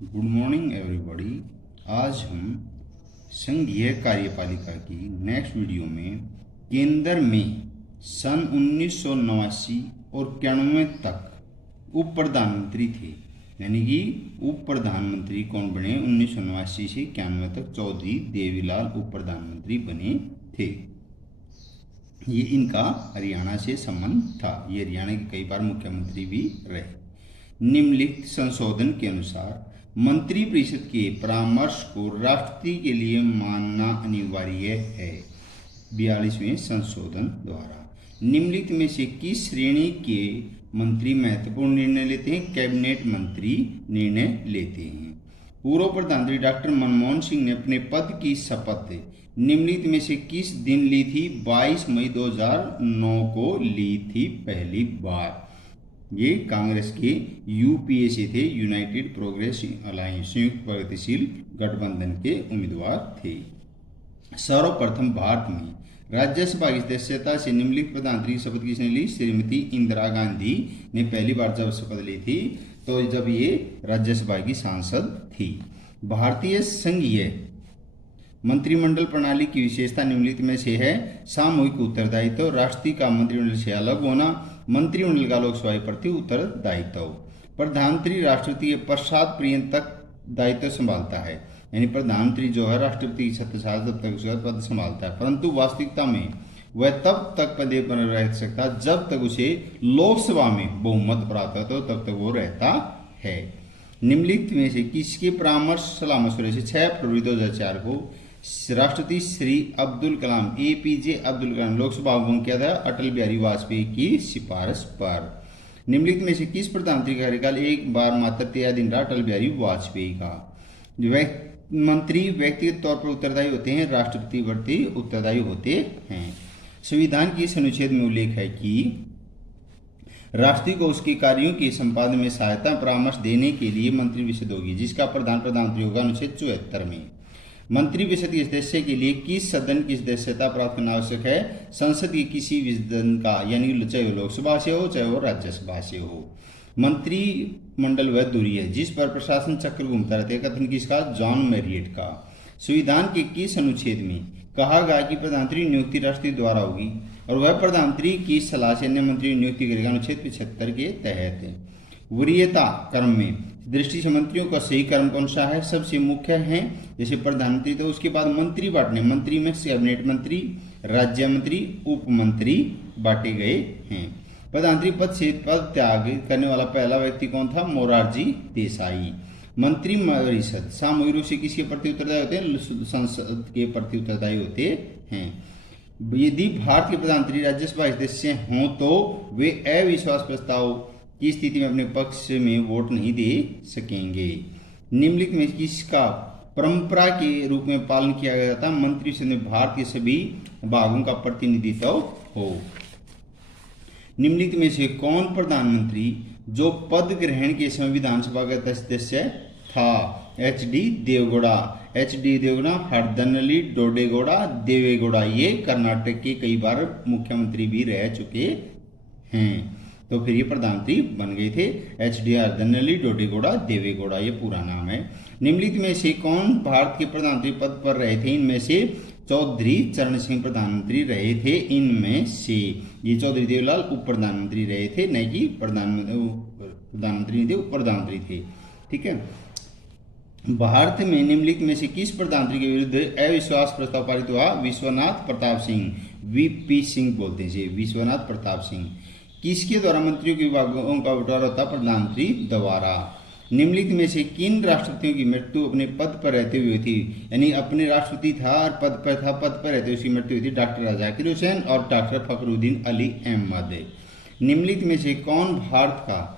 Good morning everybody. आज हम संघीय कार्यपालिका की नेक्स्ट वीडियो में केंद्र में सन 1989 और 91 तक उप प्रधानमंत्री थे, यानी कि उप प्रधानमंत्री कौन बने 1989 से 91 तक चौधरी देवीलाल उप प्रधानमंत्री बने थे। ये इनका हरियाणा से संबंध था। ये हरियाणा के कई बार मुख्यमंत्री भी रहे। निम्नलिखित संशोधन के अनुसार मंत्रिपरिषद के परामर्श को राष्ट्रपति के लिए मानना अनिवार्य है। 42वें संशोधन द्वारा निम्नलिखित में से किस श्रेणी के मंत्री महत्वपूर्ण निर्णय लेते हैं? कैबिनेट मंत्री निर्णय लेते हैं। पूर्व प्रधानमंत्री डॉक्टर मनमोहन सिंह ने अपने पद की शपथ निम्नलिखित में से किस दिन ली थी? 22 मई 2009 को ली थी पहली बार। ये कांग्रेस के यूपीए से थे, यूनाइटेड प्रोग्रेस अलायंस, संयुक्त प्रगतिशील गठबंधन के उम्मीदवार थे। सर्वप्रथम भारत में राज्यसभा की सदस्यता से निम्नलिखित प्रधानमंत्री की शपथ किसने ली? श्रीमती इंदिरा गांधी ने पहली बार जब शपथ ली थी तो जब ये राज्यसभा की सांसद थी। भारतीय संघीय मंत्रिमंडल प्रणाली की विशेषता निम्नलिखित में से है? सामूहिक उत्तरदायित्व, राष्ट्रपति का मंत्रिमंडल से अलग होना, मंत्रिमंडल का लोकसभा के प्रति उत्तरदायित्व। प्रधानमंत्री राष्ट्रपति के पश्चात पर्यंत दायित्व संभालता है, यानी प्रधानमंत्री जो है राष्ट्रपति की सत्ता तब तक उसका पद संभालता है, परंतु वास्तविकता में वह तब तक पद पर रह सकता जब तक उसे लोकसभा में बहुमत प्राप्त होता हो, तब तक वो रहता है। निम्नलिखित में से किसके परामर्श सलाह मशवरे से 6 फरवरी 2004 को राष्ट्रपति श्री अब्दुल कलाम APJ अब्दुल कलाम लोकसभा भवन किया था? अटल बिहारी वाजपेयी की सिफारिश पर। निम्नलिखित में से किस प्रधानमंत्री का कार्यकाल एक बार मात्र 13 दिन रहा? अटल बिहारी वाजपेयी का। मंत्री व्यक्तिगत तौर पर उत्तरदायी होते हैं, राष्ट्रपति प्रति उत्तरदायी होते हैं। संविधान की इस अनुच्छेद में उल्लेख है कि राष्ट्रपति को उसके कार्यों के संपादन में सहायता परामर्श देने के लिए मंत्रिपरिषद होगी, जिसका प्रधान प्रधानमंत्री होगा। अनुच्छेद 74 में मंत्रिपरिषद के सदस्य के लिए किस सदन की सदस्यता प्राप्त करना आवश्यक है? संसद के किसी भी सदन का, यानी चाहे वो लोकसभा से हो चाहे वो राज्यसभा से हो। मंत्रिमंडल वह दूरी है जिस पर प्रशासन चक्र घूमता रहता है। कथन किसका? जॉन मैरियट का। संविधान के किस अनुच्छेद में कहा गया कि प्रधानमंत्री नियुक्ति राष्ट्रपति द्वारा होगी और वह प्रधानमंत्री की सलाह से अन्य मंत्री नियुक्ति करेगा? अनुच्छेद 75 के तहत। वरीयता क्रम में दृष्टि से मंत्रियों का सही क्रम कौन सा है? सबसे मुख्य है जैसे प्रधानमंत्री, तो उसके बाद मंत्री बांटने, मंत्री में कैबिनेट मंत्री, राज्य मंत्री, उप मंत्री बांटे गए हैं। प्रधानमंत्री पद से पद त्याग करने वाला पहला व्यक्ति कौन था? मोरारजी देसाई। मंत्रिपरिषद सामूहिक रूप से किसके प्रति उत्तरदायी होते हैं? संसद के प्रति उत्तरदायी होते हैं। यदि भारत के प्रधानमंत्री राज्यसभा सदस्य हों तो वे अविश्वास प्रस्ताव की स्थिति में अपने पक्ष में वोट नहीं दे सकेंगे। निम्नलिखित में किसका परंपरा के रूप में पालन किया गया था? मंत्रिपरिषद में भारत के सभी भागों का प्रतिनिधित्व हो। निम्नलिखित में से कौन प्रधानमंत्री जो पद ग्रहण के समय विधानसभा का सदस्य था? HD देवगौड़ा। HD देवगौड़ा, हरदनली डोडेगौड़ा, देवेगौड़ा, ये कर्नाटक के कई बार मुख्यमंत्री भी रह चुके हैं, तो फिर ये प्रधानमंत्री बन गए थे। HD हरदनली डोडेगौड़ा देवेगौड़ा ये पूरा नाम है। निम्नलिखित में से कौन भारत के प्रधानमंत्री पद पर रहे थे? इनमें से चौधरी चरण सिंह प्रधानमंत्री रहे थे। इनमें से ये चौधरी देवीलाल उप प्रधानमंत्री रहे थे, नहीं कि प्रधानमंत्री नहीं थे, उप प्रधानमंत्री थे। ठीक है। भारत में निम्नलिखित में से किस प्रधानमंत्री के विरुद्ध अविश्वास प्रस्ताव पारित हुआ? विश्वनाथ प्रताप सिंह, VP सिंह बोलते हैं, विश्वनाथ प्रताप सिंह। किसके द्वारा मंत्रियों के विभागों का बंटवारा होता? प्रधानमंत्री द्वारा। निम्नलिखित में से किन राष्ट्रपतियों की मृत्यु अपने पद पर रहते हुए थी? यानी अपने राष्ट्रपति था और पद पर रहते हुए उसकी मृत्यु हुई थी। डॉक्टर जाकिर हुसैन और डॉक्टर फखरुद्दीन अली अहमद। निम्नलिखित में से कौन भारत का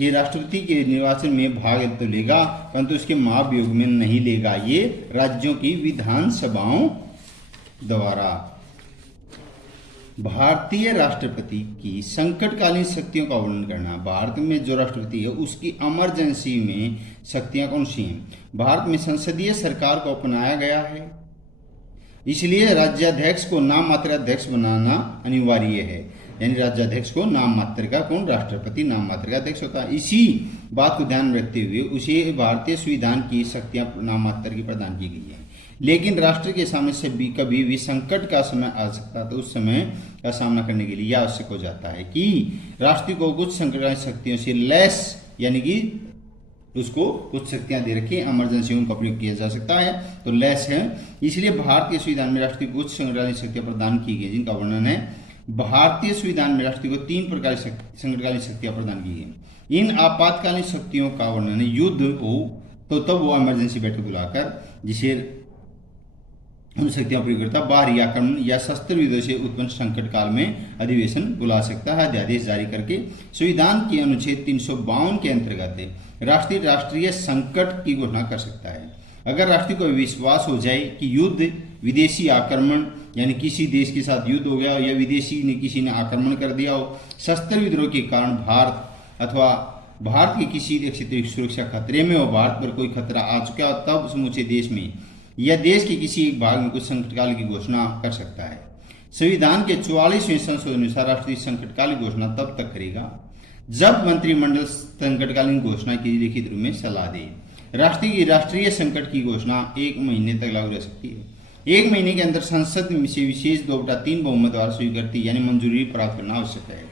ये राष्ट्रपति के निर्वाचन में भाग तो लेगा परंतु उसके महाभियोग में नहीं लेगा? ये राज्यों की विधानसभाओं द्वारा। भारतीय राष्ट्रपति की संकटकालीन शक्तियों का वर्णन करना। भारत में जो राष्ट्रपति है उसकी इमरजेंसी में शक्तियां कौन सी हैं? भारत में संसदीय सरकार को अपनाया गया है, इसलिए राज्याध्यक्ष को नाम मात्र अध्यक्ष बनाना अनिवार्य है। यानी राज्याध्यक्ष को नाम मात्र का कौन? राष्ट्रपति नाम मात्र का अध्यक्ष होता है। इसी बात को ध्यान में रखते हुए उसे भारतीय संविधान की शक्तियां नाम मात्र की प्रदान की गई है। लेकिन राष्ट्र के सामने से भी कभी भी संकट का समय आ सकता है, तो उस समय का सामना करने के लिए यह आवश्यक हो जाता है कि राष्ट्र को कुछ संकटकालीन शक्तियों से लैस, यानी कि उसको कुछ शक्तियां दे रखी, इमरजेंसी उनका प्रयोग किया जा सकता है, तो लैस है। इसलिए भारतीय संविधान में राष्ट्र को कुछ संकटकालीन शक्तियां प्रदान की गई, जिनका वर्णन है भारतीय संविधान में राष्ट्र को 3 प्रकार की संकटकालीन शक्तियां प्रदान की गई। इन आपातकालीन शक्तियों का वर्णन है युद्ध हो तो तब वो इमरजेंसी बैठक बुलाकर जिसे उन शक्तियां प्रयोग करता, बाहरी आक्रमण या शस्त्र युद्ध से उत्पन्न संकट काल में अधिवेशन बुला सकता है, अध्यादेश जारी करके। संविधान के अनुच्छेद 352 के अंतर्गत राष्ट्रीय संकट की घोषणा कर सकता है। अगर राष्ट्र को विश्वास हो जाए कि युद्ध, विदेशी आक्रमण, यानी किसी देश के साथ युद्ध हो गया हो या विदेशी ने किसी ने आक्रमण कर दिया हो, शस्त्र विद्रोह के कारण भारत अथवा भारत के किसी क्षेत्रीय सुरक्षा खतरे में हो, भारत पर कोई खतरा आ चुका हो, तब समूचे देश में या देश के किसी एक भाग में कुछ संकटकाल की घोषणा कर सकता है। संविधान के 44वें संशोधन अनुसार राष्ट्रीय संकटकाल की घोषणा तब तक करेगा जब मंत्रिमंडल संकटकालीन घोषणा की लिखित रूप में सलाह दे। राष्ट्रीय संकट की घोषणा 1 महीने तक लागू रह सकती है। 1 महीने के अंदर संसद से विशेष 2/3 बहुमत द्वारा स्वीकृति यानी मंजूरी प्राप्त करना आवश्यक है,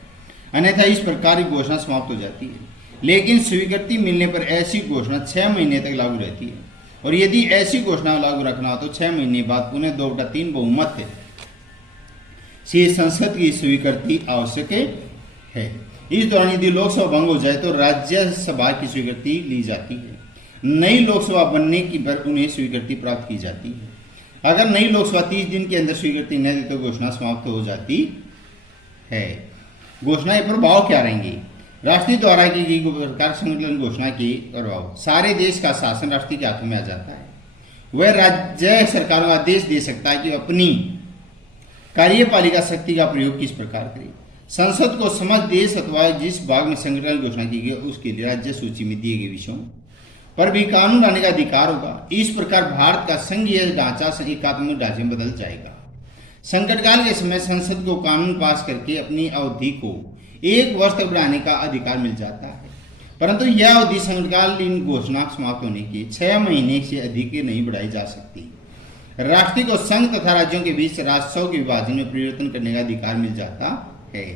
अन्यथा इस प्रकार की घोषणा समाप्त हो जाती है। लेकिन स्वीकृति मिलने पर ऐसी घोषणा 6 महीने तक लागू रहती है, और यदि ऐसी घोषणा लागू रखना हो तो 6 महीने बाद पुनः 2/3 बहुमत से संसद की स्वीकृति आवश्यक है। इस दौरान यदि लोकसभा भंग हो जाए तो राज्यसभा की स्वीकृति ली जाती है। नई लोकसभा बनने की पर उन्हें स्वीकृति प्राप्त की जाती है। अगर नई लोकसभा 30 दिन के अंदर स्वीकृति न दे तो घोषणा समाप्त हो जाती है। घोषणा के प्रभाव क्या रहेंगे? राष्ट्रीय द्वारा की गई सरकार संकटकालीन घोषणा के प्रभाव, सारे देश का शासन राष्ट्रीय के हाथों में आ जाता है। वह राज्य सरकारों को आदेश दे सकता है कि अपनी कार्यपालिका शक्ति का प्रयोग किस प्रकार करे। संसद को समस्त देश अथवा जिस भाग में संकटकालीन घोषणा की गई उसके लिए राज्य सूची में दिए गए विषयों पर भी कानून लाने का अधिकार होगा। इस प्रकार भारत का संघीय ढांचा एकात्मक ढांचे में बदल जाएगा। संकटकाल के समय संसद को कानून पास करके अपनी अवधि को 1 वर्ष तक बढ़ाने का अधिकार मिल जाता है, परंतु यह अवधि संकटकालीन घोषणा समाप्त होने के 6 महीने से अधिक नहीं बढ़ाई जा सकती। राष्ट्र को संघ तथा राज्यों के बीच राजस्व के विभाजन में परिवर्तन करने का अधिकार मिल जाता है।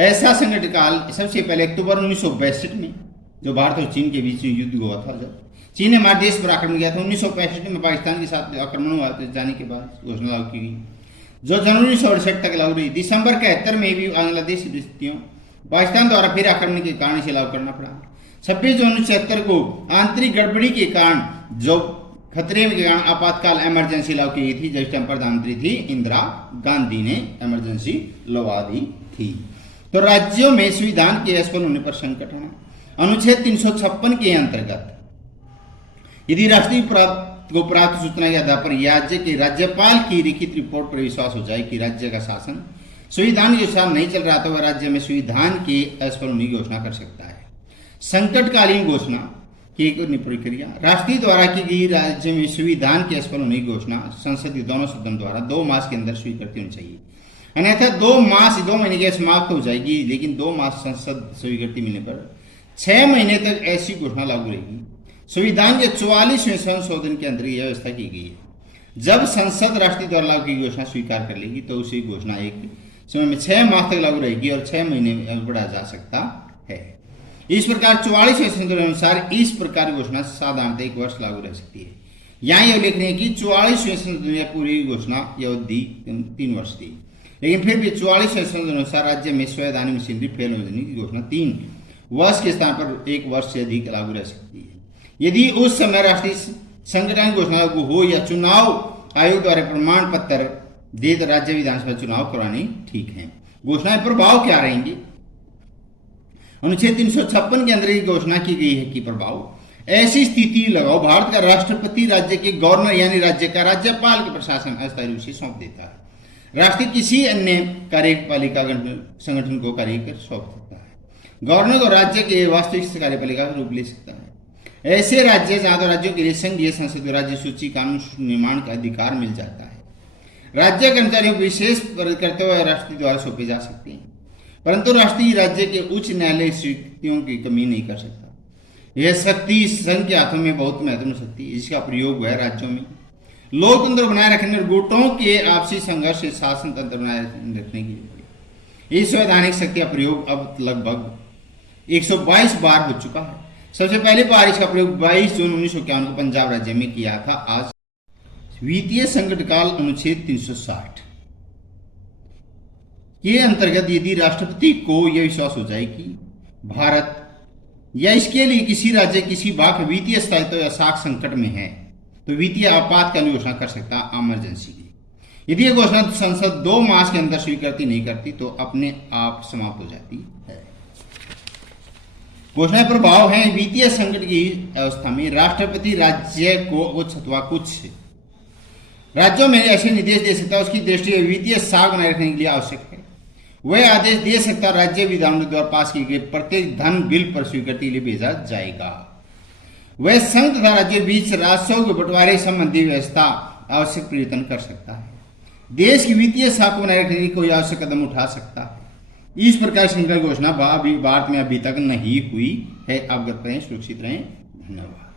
ऐसा संकटकाल सबसे पहले अक्टूबर 1962 में जो भारत और चीन के बीच में युद्ध हुआ था, जब चीन ने हमारे देश पर आक्रमण किया था। 1965 में पाकिस्तान के साथ आक्रमण हुआ तो जाने के बाद घोषणा लागू की गई, जो जनवरी 1968 तक लागू रही। दिसंबर 71 में भी बांग्लादेश की स्थितियों पाकिस्तान द्वारा फिर आक्रमण के कारण इसे लागू करना पड़ा। 26 जून 1976 को आंतरिक गड़बड़ी के कारण जो खतरे के कारण आपातकाल इमरजेंसी लागू की गई थी, जिस टाइम प्रधानमंत्री थी इंदिरा गांधी ने इमरजेंसी लगा दी थी। तो राज्यों में संविधान के असफल होने पर संकट होना। अनुच्छेद 356 के अंतर्गत यदि राष्ट्रीय को प्राप्त सूचना के आधार पर राज्य के राज्यपाल की लिखित रिपोर्ट पर विश्वास हो जाए कि राज्य का शासन संविधान के अनुसार नहीं चल रहा तो वह राज्य में संविधान के असफल होने की घोषणा कर सकता है। संकटकालीन घोषणा की एक प्रक्रिया, राष्ट्रीय द्वारा की गई राज्य में संविधान के असफल होने की घोषणा संसद के दोनों सदन द्वारा 2 मास के अंदर स्वीकृति होनी चाहिए, अन्यथा 2 महीने के समाप्त हो जाएगी। लेकिन 2 मास संसद स्वीकृति मिलने पर 6 महीने तक ऐसी घोषणा लागू रहेगी। संविधान के 44वें संशोधन के अंदर यह व्यवस्था की गई है, जब संसद राष्ट्रीय द्वारा लागू की घोषणा स्वीकार कर लेगी तो उसी घोषणा एक समय में 6 माह तक लागू रहेगी और 6 महीने में बढ़ाया जा सकता है। इस प्रकार 44वें संशोधन अनुसार इस प्रकार घोषणा साधारणतः 1 वर्ष लागू रह सकती है। यहाँ यह उल्लेखनीय है कि 44वें संशोधन पूरी घोषणा यह अवधि 3 वर्ष थी, लेकिन फिर भी 44वें संशोधन अनुसार राज्य में स्वैधानिक मशीनरी फेल होने की घोषणा 3 वर्ष के स्थान पर 1 वर्ष से अधिक लागू रह सकती है। यदि उस समय राष्ट्रीय संकटकालीन घोषणा लागू हो या चुनाव आयोग द्वारा प्रमाण पत्र दे तो राज्य विधानसभा चुनाव कराने ठीक है। घोषणा के प्रभाव क्या रहेंगे? अनुच्छेद 356 के अंदर घोषणा की गई है कि प्रभाव ऐसी स्थिति लगाओ भारत का राष्ट्रपति राज्य के गवर्नर यानी राज्य का राज्यपाल के प्रशासन अस्थायी रूप से सौंप देता है। राष्ट्र किसी अन्य कार्यपालिका संगठन को कार्य कर सौंप सकता है। गवर्नर को राज्य के वास्तविक कार्यपालिका का रूप ले सकता है। ऐसे राज्य जहां तो राज्यों के लिए संघीय संसद राज्य सूची कानून निर्माण का अधिकार मिल जाता है। राज्य कर्मचारियों को विशेष करते हुए राष्ट्रीय द्वारा सौंपे जा सकते हैं, परंतु राष्ट्रीय राज्य के उच्च न्यायालय स्वीकृतियों की कमी नहीं कर सकता। यह शक्ति संघ के हाथों में बहुत महत्वपूर्ण शक्ति है, जिसका प्रयोग हुआ है राज्यों में लोकतंत्र बनाए रखने और गुटों के आपसी संघर्ष से शासन तंत्र बनाए रखने की जरूरत है। इस संवैधानिक शक्ति का प्रयोग अब लगभग 122 बार हो चुका है। सबसे पहली बार इसका प्रयोग 22 जून 1951 को पंजाब राज्य में किया था। आज वित्तीय संकट काल अनुच्छेद 360 के अंतर्गत यदि राष्ट्रपति को यह विश्वास हो जाए कि भारत या इसके लिए किसी राज्य किसी भाग वित्तीय स्थायित्व या साख संकट में है तो वित्तीय आपातकालीन घोषणा कर सकता है इमरजेंसी की। यदि यह घोषणा संसद 2 मास के अंदर स्वीकृति नहीं करती तो अपने आप समाप्त हो जाती है। घोषणा प्रभाव है वित्तीय संकट की अवस्था में राष्ट्रपति राज्य को अथवा कुछ राज्यों में ऐसे निर्देश दे सकता है उसकी दृष्टि वित्तीय साख बनाए रखने के लिए आवश्यक है। वह आदेश दे सकता राज्य विधानों द्वारा पास किए गए प्रत्येक धन बिल पर स्वीकृति के लिए भेजा जाएगा। वह संघ तथा राज्य बीच राजस्व के बंटवारे संबंधी व्यवस्था आवश्यक परिवर्तन कर सकता है। देश की वित्तीय साख को बनाए रखने के लिए कोई आवश्यक कदम उठा सकता है। इस प्रकार संकट घोषणा भारत में अभी तक नहीं हुई है। अवगत रहें, सुरक्षित रहें। धन्यवाद।